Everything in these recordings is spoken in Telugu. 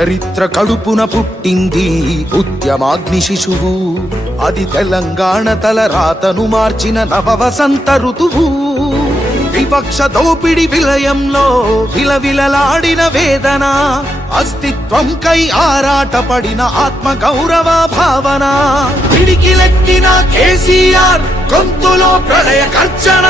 చరిత్ర కడుపున పుట్టింది ఉద్యమాగ్ని శిశువు. అది తెలంగాణ తలరాతను మార్చిన నవవసంత ఋతువు. వివక్ష దోపిడి విలయంలో విలవిలలాడిన వేదన, అస్తిత్వంకై ఆరాటపడిన ఆత్మ గౌరవ భావన. పిడికిలెత్తిన కేసీఆర్ గొంతులో ప్రళయ గర్జన.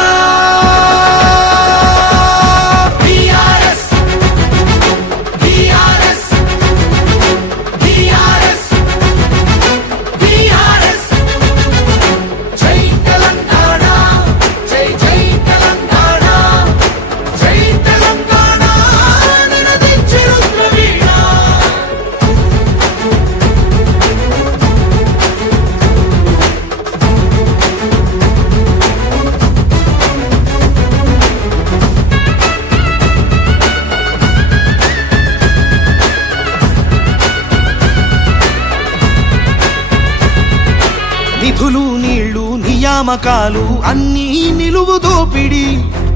నిధులు నీళ్లు నియామకాలు అన్నీ నిలువు దోపిడి.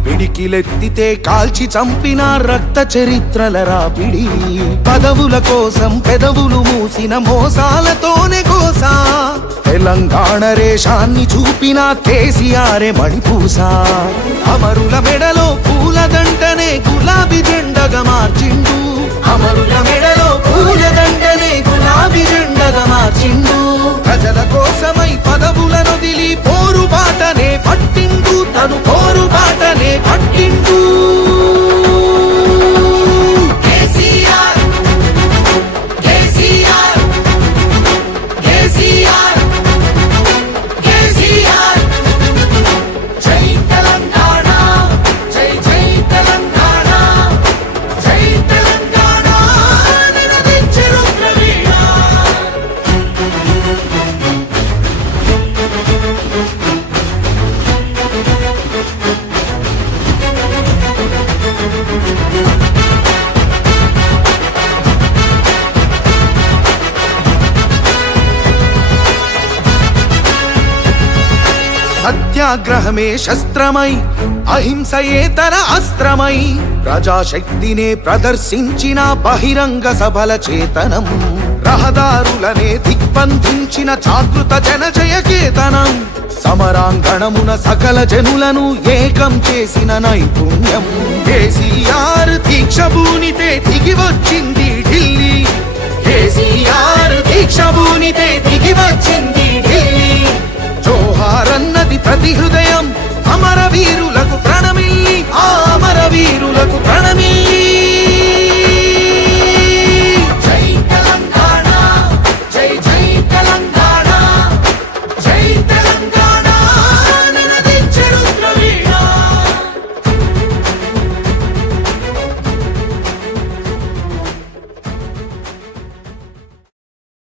పిడికిలెత్తితే కాల్చి చంపిన రక్త చరిత్రల రాపిడి. పదవుల కోసం పెదవులు మూసిన మోసాలతోనే గోసా. తెలంగాణ రేషాన్ని చూపిన కేసీఆరే మణిపూసా. అమరుల మెడలో పూలదండనే గులాబీ జెండగా మార్చిండు. అమరుల మెడలో పూలదండనే గులాబీ జెండగా మార్చిండు. ప్రజల కోసమై పదవులను దిలి పోరుబాటనే పట్టిండు. తను పోరుబాటనే పట్టిండు. కేసీఆర్ కేసీఆర్ కేసీఆర్ కేసీఆర్. జై తెలంగాణ జై జై తెలంగాణ జై తెలంగాణ నినదించెను ప్రవీణ. సత్యాగ్రహమే శస్త్రమై అహింసయేతర అస్త్రమై ప్రజాశక్తినే ప్రదర్శించిన బహిరంగ సభల చేతనం. రహదారులనే దిగ్బంధించిన జాగృత జనజయ కేతనం. సమరాంగణమున సకల జనులను ఏకం చేసిన నైపుణ్యం. కేసీఆర్ దీక్ష భూనితే దిగి వచ్చింది ఢిల్లీ. కేసీఆర్ దీక్ష భూనితే దిగి వచ్చింది ఢిల్లీ. జోహారన్నది ప్రతి హృదయం అమరవీరులకు